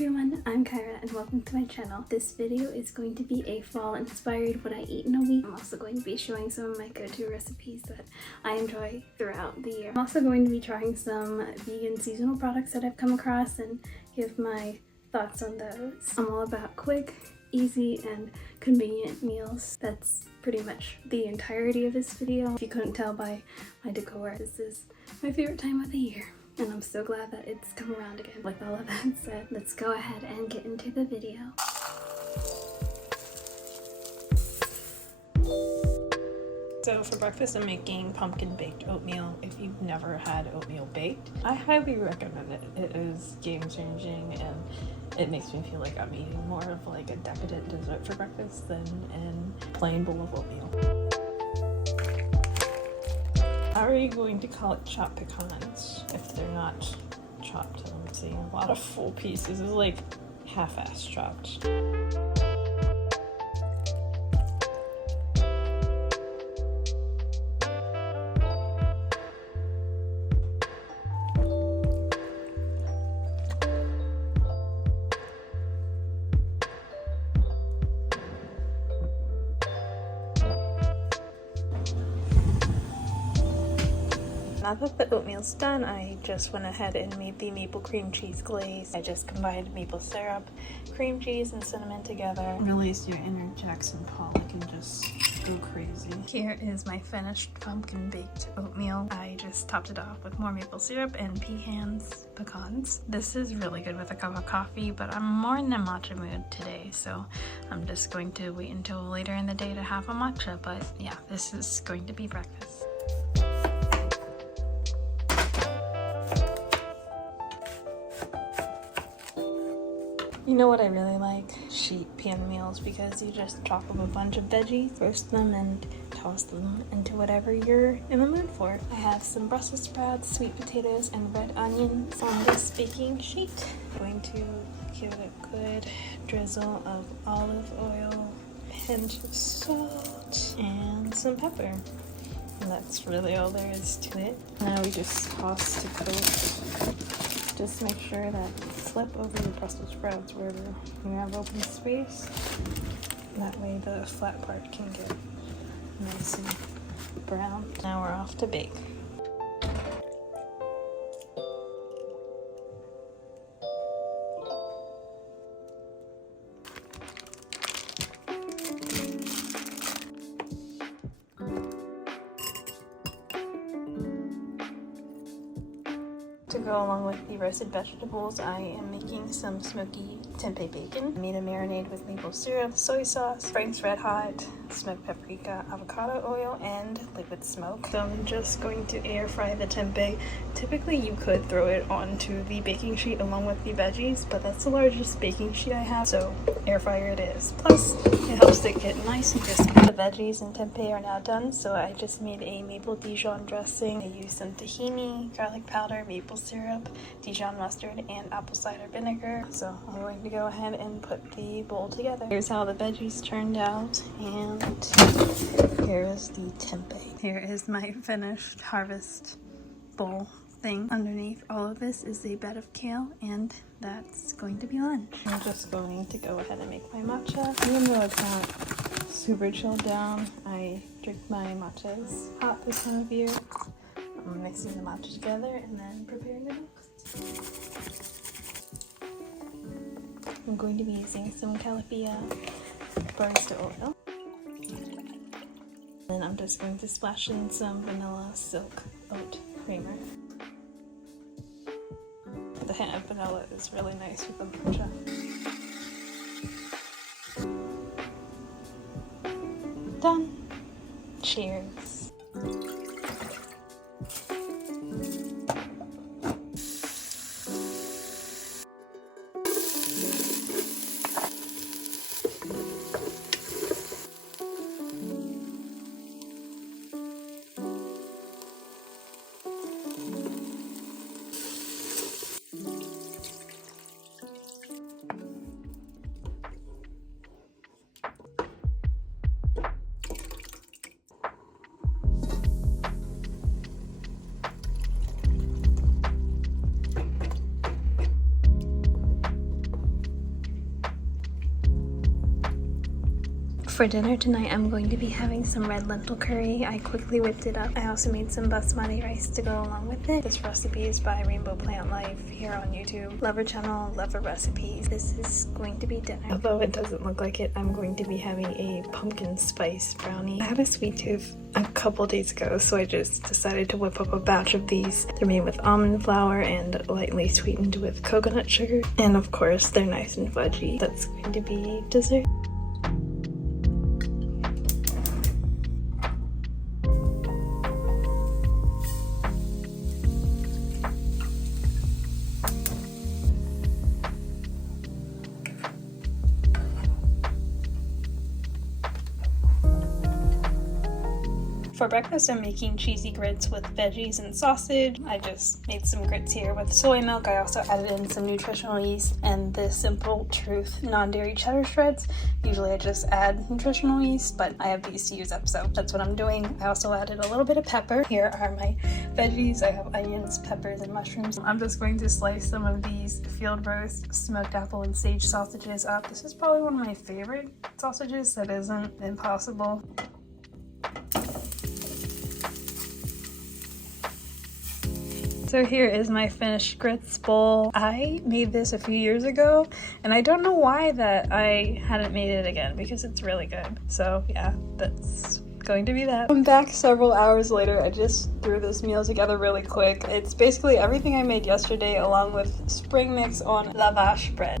everyone, I'm Kyra and welcome to my channel. This video is going to be a fall inspired what I eat in a week. I'm also going to be showing some of my go-to recipes that I enjoy throughout the year. I'm also going to be trying some vegan seasonal products that I've come across and give my thoughts on those. I'm all about quick, easy, and convenient meals. That's pretty much the entirety of this video. If you couldn't tell by my decor, this is my favorite time of the year. And I'm so glad that it's come around again. With all of that said, let's go ahead and get into the video. So for breakfast I'm making pumpkin baked oatmeal. If you've never had oatmeal baked, I highly recommend it. It is game changing and it makes me feel like I'm eating more of like a decadent dessert for breakfast than a plain bowl of oatmeal. How are you going to call it chopped pecans if they're not chopped? I'm seeing a lot of full pieces. It's like half-ass chopped. Now that the oatmeal's done, I just went ahead and made the maple cream cheese glaze. I just combined maple syrup, cream cheese, and cinnamon together. Release your inner Jackson Pollock and just go crazy. Here is my finished pumpkin baked oatmeal. I just topped it off with more maple syrup and pecans. This is really good with a cup of coffee, but I'm more in the matcha mood today, so I'm just going to wait until later in the day to have a matcha. But yeah, this is going to be breakfast. You know what I really like? Sheet pan meals, because you just chop up a bunch of veggies, roast them, and toss them into whatever you're in the mood for. I have some Brussels sprouts, sweet potatoes, and red onions on this baking sheet. I'm going to give it a good drizzle of olive oil, a pinch of salt, and some pepper. And that's really all there is to it. Now we just toss to coat. Just make sure that you flip over your Brussels sprouts wherever you have open space. That way the flat part can get nice and brown. Now we're off to bake. To go along with the roasted vegetables, I am making some Smokey Tempeh Bacon. I made a marinade with maple syrup, soy sauce, Frank's Red Hot, smoked paprika, avocado oil, and liquid smoke. So I'm just going to air fry the tempeh. Typically you could throw it onto the baking sheet along with the veggies, but that's the largest baking sheet I have, so air fryer it is. Plus, it helps it get nice and crispy. The veggies and tempeh are now done, so I just made a maple Dijon dressing. I used some tahini, garlic powder, maple syrup, Dijon mustard, and apple cider vinegar. So I'm going to go ahead and put the bowl together. Here's how the veggies turned out, and here is the tempeh. Here is my finished harvest bowl thing. Underneath all of this is a bed of kale, and that's going to be lunch. I'm just going to go ahead and make my matcha. Even though it's not super chilled down, I drink my matchas hot this time of year. I'm mixing the matcha together and then preparing the milk. I'm going to be using some Calipia barista oil. Then I'm just going to splash in some vanilla silk oat creamer. The hint of vanilla is really nice with the matcha. Done. Cheers. For dinner tonight, I'm going to be having some red lentil curry. I quickly whipped it up. I also made some basmati rice to go along with it. This recipe is by Rainbow Plant Life here on YouTube. Love her channel, love her recipes. This is going to be dinner. Although it doesn't look like it, I'm going to be having a pumpkin spice brownie. I had a sweet tooth a couple days ago, so I just decided to whip up a batch of these. They're made with almond flour and lightly sweetened with coconut sugar. And of course, they're nice and fudgy. That's going to be dessert. For breakfast, I'm making cheesy grits with veggies and sausage. I just made some grits here with soy milk. I also added in some nutritional yeast and the Simple Truth non-dairy cheddar shreds. Usually I just add nutritional yeast, but I have these to use up, so that's what I'm doing. I also added a little bit of pepper. Here are my veggies. I have onions, peppers, and mushrooms. I'm just going to slice some of these field roast smoked apple and sage sausages up. This is probably one of my favorite sausages that isn't impossible. So here is my finished grits bowl. I made this a few years ago, and I don't know why that I hadn't made it again because it's really good. So yeah, that's going to be that. I'm back several hours later. I just threw this meal together really quick. It's basically everything I made yesterday along with spring mix on lavash bread.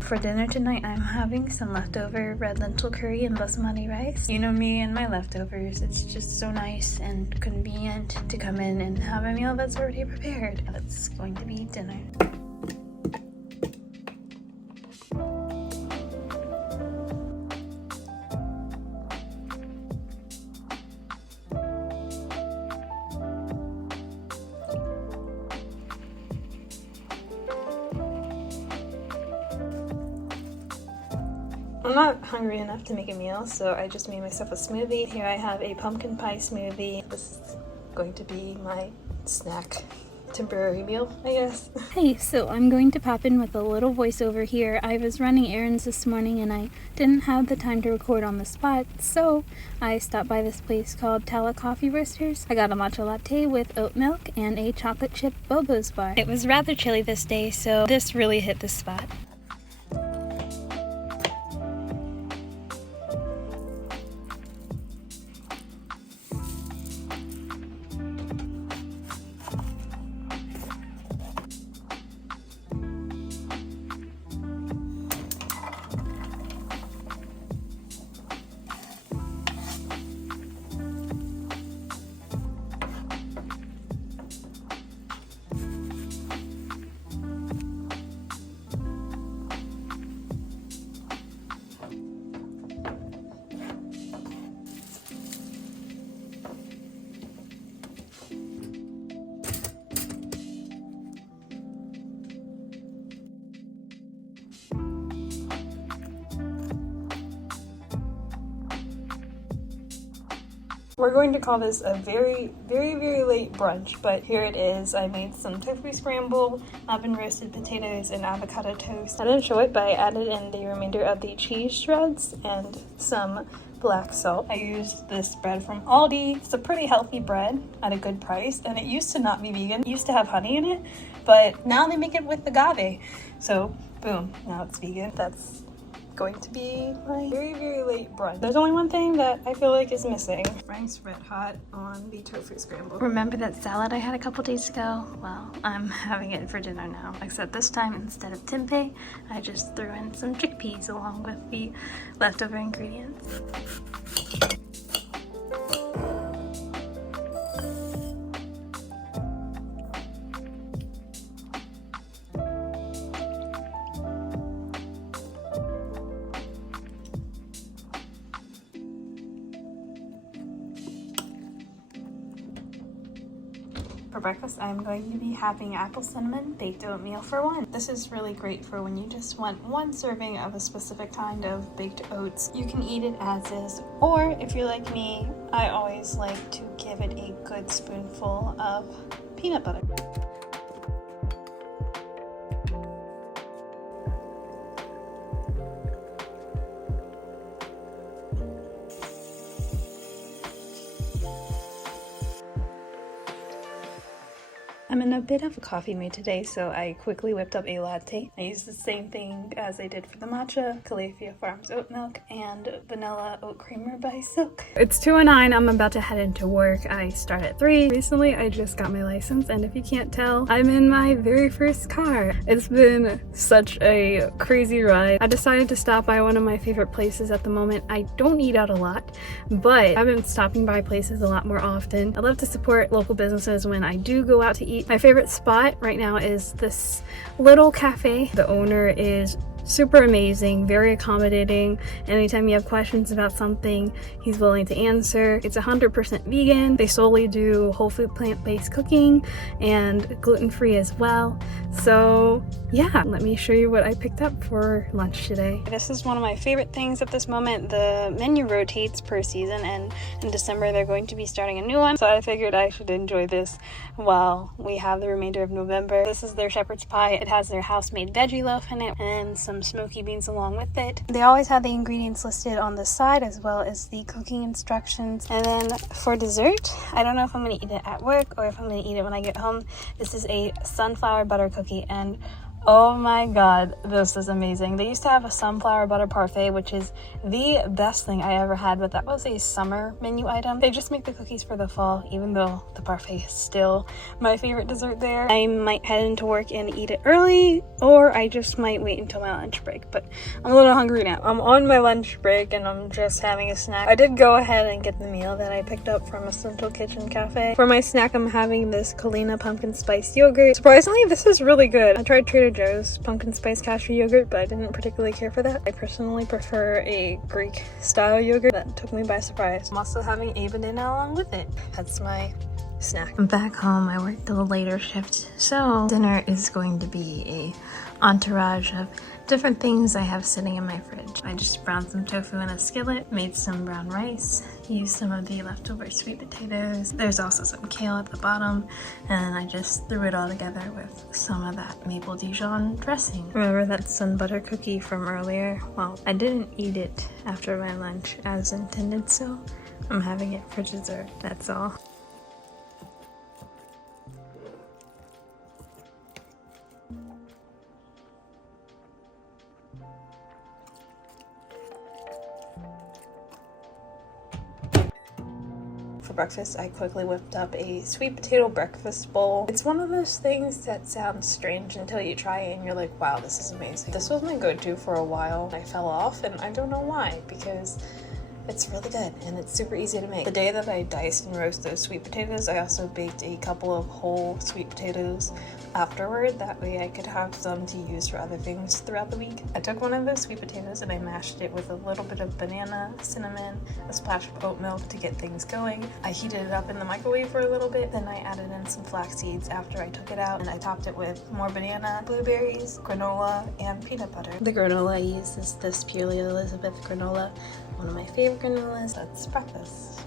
For dinner tonight, I'm having some leftover red lentil curry and basmati rice. You know me and my leftovers. It's just so nice and convenient to come in and have a meal that's already prepared. That's going to be dinner. I'm not hungry enough to make a meal, so I just made myself a smoothie. Here I have a pumpkin pie smoothie. This is going to be my snack temporary meal, I guess. Hey, so I'm going to pop in with a little voiceover here. I was running errands this morning and I didn't have the time to record on the spot, so I stopped by this place called Tala Coffee Roasters. I got a matcha latte with oat milk and a chocolate chip Bobo's bar. It was rather chilly this day, so this really hit the spot. We're going to call this a very late brunch, but here it is. I made some tofu scramble, oven roasted potatoes, and avocado toast. I didn't show it, but I added in the remainder of the cheese shreds and some black salt. I used this bread from Aldi. It's a pretty healthy bread at a good price, and it used to not be vegan. It used to have honey in it, but now they make it with agave. So boom, now it's vegan. That's going to be my very late brunch. There's only one thing that I feel like is missing. Frank's Red Hot on the tofu scramble. Remember that salad I had a couple days ago? Well, I'm having it for dinner now, except this time instead of tempeh, I just threw in some chickpeas along with the leftover ingredients. For breakfast, I'm going to be having apple cinnamon baked oatmeal for one. This is really great for when you just want one serving of a specific kind of baked oats. You can eat it as is, or if you're like me, I always like to give it a good spoonful of peanut butter. I'm in a bit of a coffee mood today, so I quickly whipped up a latte. I used the same thing as I did for the matcha, Califia Farms oat milk, and vanilla oat creamer by Silk. It's 2:09, I'm about to head into work. I start at 3. Recently, I just got my license, and if you can't tell, I'm in my very first car. It's been such a crazy ride. I decided to stop by one of my favorite places at the moment. I don't eat out a lot, but I've been stopping by places a lot more often. I love to support local businesses when I do go out to eat. My favorite spot right now is this little cafe. The owner is super amazing, very accommodating. Anytime you have questions about something, he's willing to answer. It's 100% vegan. They solely do whole food plant-based cooking and gluten-free as well. So yeah, let me show you what I picked up for lunch today. This is one of my favorite things at this moment. The menu rotates per season, and in December they're going to be starting a new one. So I figured I should enjoy this while we have the remainder of November. This is their shepherd's pie. It has their house-made veggie loaf in it and some smoky beans along with it. They always have the ingredients listed on the side as well as the cooking instructions. And then for dessert, I don't know if I'm going to eat it at work or if I'm going to eat it when I get home. This is a sunflower butter cookie, and oh my god, this is amazing. They used to have a sunflower butter parfait, which is the best thing I ever had, but that was a summer menu item. They just make the cookies for the fall, even though the parfait is still my favorite dessert there. I might head into work and eat it early, or I just might wait until my lunch break, but I'm a little hungry now. I'm on my lunch break and I'm just having a snack. I did go ahead and get the meal that I picked up from a Lentil Kitchen cafe. For my snack, I'm having this Kalina pumpkin spice yogurt. Surprisingly, this is really good. I tried Trader Joe's pumpkin spice cashew yogurt, but I didn't particularly care for that. I personally prefer a Greek style yogurt. That took me by surprise. I'm also having a banana along with it. That's my snack. I'm back home. I worked a later shift, so dinner is going to be a entourage of different things I have sitting in my fridge. I just browned some tofu in a skillet, made some brown rice, used some of the leftover sweet potatoes. There's also some kale at the bottom, and I just threw it all together with some of that maple Dijon dressing. Remember that sun butter cookie from earlier? Well, I didn't eat it after my lunch as intended, so I'm having it for dessert, that's all. For breakfast, I quickly whipped up a sweet potato breakfast bowl. It's one of those things that sounds strange until you try it and you're like, wow, this is amazing. This was my go-to for a while. I fell off and I don't know why, because it's really good and it's super easy to make. The day that I diced and roasted those sweet potatoes, I also baked a couple of whole sweet potatoes afterward. That way I could have some to use for other things throughout the week. I took one of those sweet potatoes and I mashed it with a little bit of banana, cinnamon, a splash of oat milk to get things going. I heated it up in the microwave for a little bit, then I added in some flax seeds after I took it out, and I topped it with more banana, blueberries, granola, and peanut butter. The granola I used is this Purely Elizabeth granola, one of my favorite granolas. That's breakfast.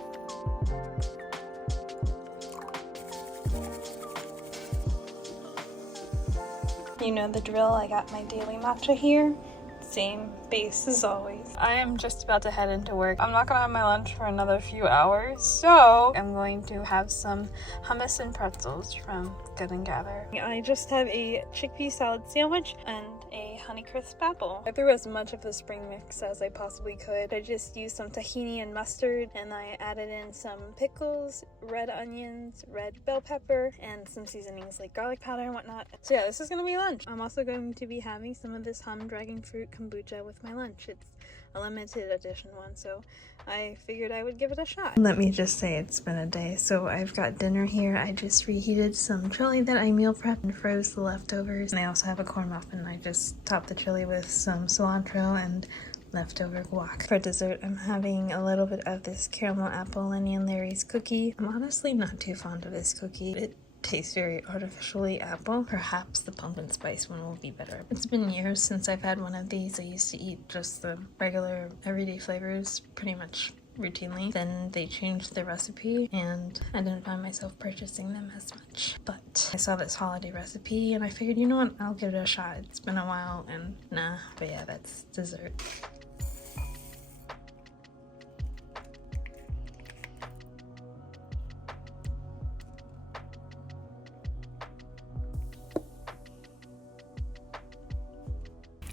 You know the drill, I got my daily matcha here. Same base as always. I am just about to head into work. I'm not gonna have my lunch for another few hours, so I'm going to have some hummus and pretzels from Good and Gather. I just have a chickpea salad sandwich and a Honeycrisp apple. I threw as much of the spring mix as I possibly could. I just used some tahini and mustard, and I added in some pickles, red onions, red bell pepper, and some seasonings like garlic powder and whatnot. So yeah, this is gonna be lunch. I'm also going to be having some of this hum dragon fruit kombucha with my lunch. It's a limited edition one, so I figured I would give it a shot. Let me just say it's been a day. So I've got dinner here. I just reheated some chili that I meal prepped and froze the leftovers. And I also have a corn muffin. I just topped the chili with some cilantro and leftover guac. For dessert, I'm having a little bit of this caramel apple Lenny & Larry's cookie. I'm honestly not too fond of this cookie. It tastes very artificially apple. Perhaps the pumpkin spice one will be better. It's been years since I've had one of these. I used to eat just the regular everyday flavors pretty much routinely. Then they changed the recipe and I didn't find myself purchasing them as much. But I saw this holiday recipe and I figured, you know what, I'll give it a shot. It's been a while and nah, but yeah, that's dessert.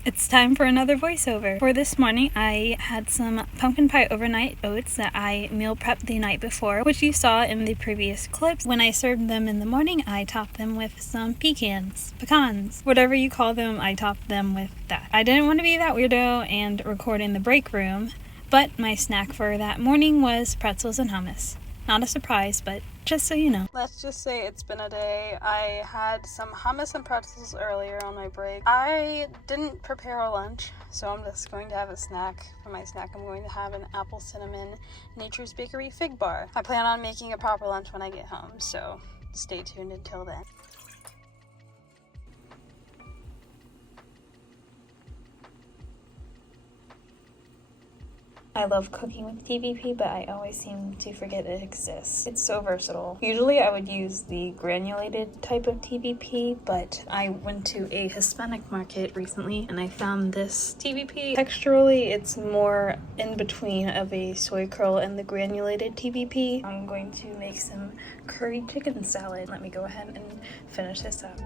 It's time for another voiceover. For this morning, I had some pumpkin pie overnight oats that I meal prepped the night before, which you saw in the previous clips. When I served them in the morning, I topped them with some pecans, whatever you call them, I topped them with that. I didn't want to be that weirdo and record in the break room, but my snack for that morning was pretzels and hummus. Not a surprise, but just so you know. Let's just say it's been a day. I had some hummus and pretzels earlier on my break. I didn't prepare a lunch, so I'm just going to have a snack. For my snack, I'm going to have an apple cinnamon Nature's Bakery fig bar. I plan on making a proper lunch when I get home, so stay tuned until then. I love cooking with TBP, but I always seem to forget it exists. It's so versatile. Usually I would use the granulated type of TBP, but I went to a Hispanic market recently and I found this TBP. Texturally, it's more in between of a soy curl and the granulated TBP. I'm going to make some curry chicken salad. Let me go ahead and finish this up.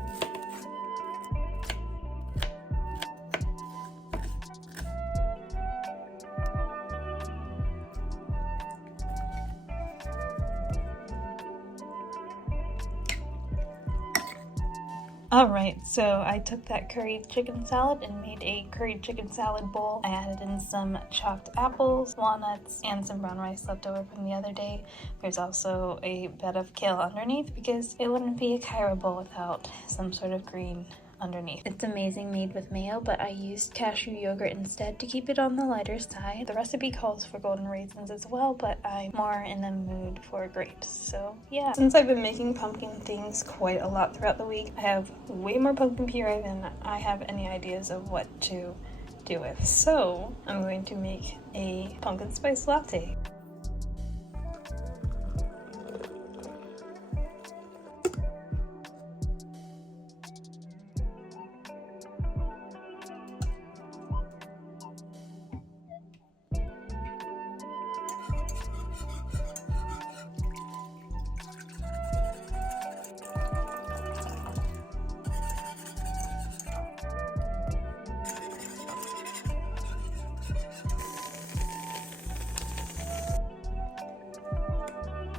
Alright, so I took that curry chicken salad and made a curry chicken salad bowl. I added in some chopped apples, walnuts, and some brown rice left over from the other day. There's also a bed of kale underneath because it wouldn't be a Cairo bowl without some sort of green underneath. It's amazing made with mayo, but I used cashew yogurt instead to keep it on the lighter side. The recipe calls for golden raisins as well, but I'm more in the mood for grapes, so yeah. Since I've been making pumpkin things quite a lot throughout the week, I have way more pumpkin puree than I have any ideas of what to do with. So I'm going to make a pumpkin spice latte.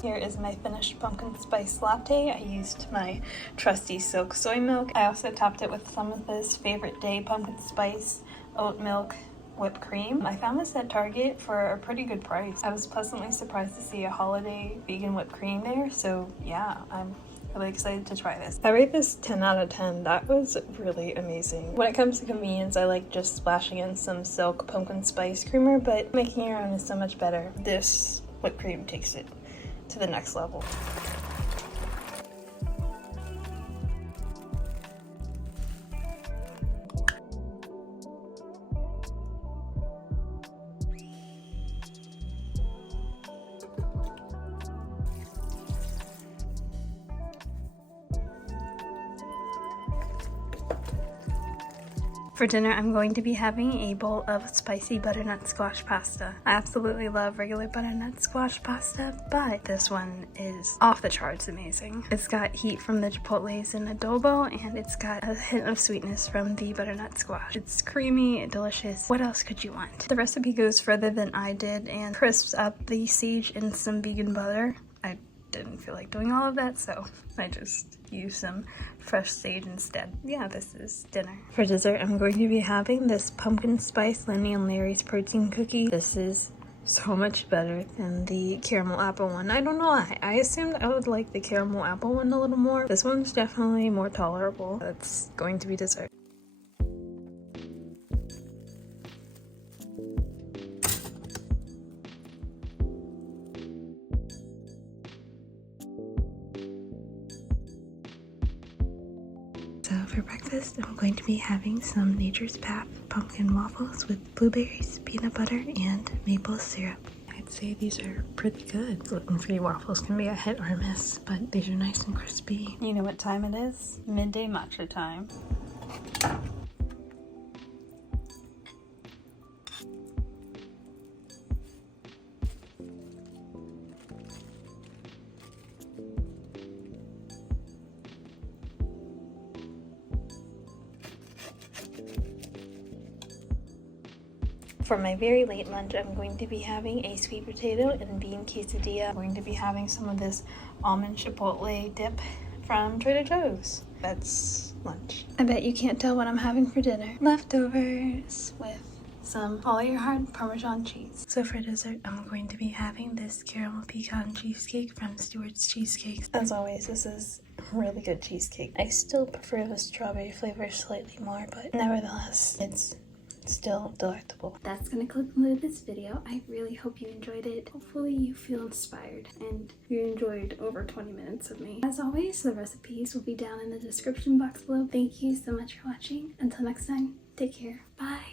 Here is my finished pumpkin spice latte. I used my trusty Silk soy milk. I also topped it with some of this Favorite Day pumpkin spice oat milk whipped cream. I found this at Target for a pretty good price. I was pleasantly surprised to see a holiday vegan whipped cream there, so yeah, I'm really excited to try this. I rate this 10 out of 10. That was really amazing. When it comes to convenience, I like just splashing in some Silk pumpkin spice creamer, but making your own is so much better. This whipped cream takes it to the next level. For dinner, I'm going to be having a bowl of spicy butternut squash pasta. I absolutely love regular butternut squash pasta, but this one is off the charts amazing. It's got heat from the chipotles and adobo, and it's got a hint of sweetness from the butternut squash. It's creamy, delicious. What else could you want? The recipe goes further than I did and crisps up the sage in some vegan butter. I didn't feel like doing all of that, so I just use some fresh sage instead. Yeah, this is dinner. For dessert, I'm going to be having this pumpkin spice Lenny and Larry's protein cookie. This is so much better than the caramel apple one. I don't know why. I assumed I would like the caramel apple one a little more. This one's definitely more tolerable. That's going to be dessert. So for breakfast, I'm going to be having some Nature's Path pumpkin waffles with blueberries, peanut butter, and maple syrup. I I'd say these are pretty good. Gluten-free waffles can be a hit or a miss, but these are nice and crispy. You know what time it is? Midday matcha time. For my very late lunch, I'm going to be having a sweet potato and bean quesadilla. I'm going to be having some of this almond chipotle dip from Trader Joe's. That's lunch. I bet you can't tell what I'm having for dinner. Leftovers with some all your hard Parmesan cheese. So for dessert, I'm going to be having this caramel pecan cheesecake from Stewart's Cheesecakes. As always, this is really good cheesecake. I still prefer the strawberry flavor slightly more, but nevertheless, it's still delectable. That's gonna conclude this video. I really hope you enjoyed it. Hopefully you feel inspired and you enjoyed over 20 minutes of me. As always, the recipes will be down in the description box below. Thank you so much for watching. Until next time, take care. Bye.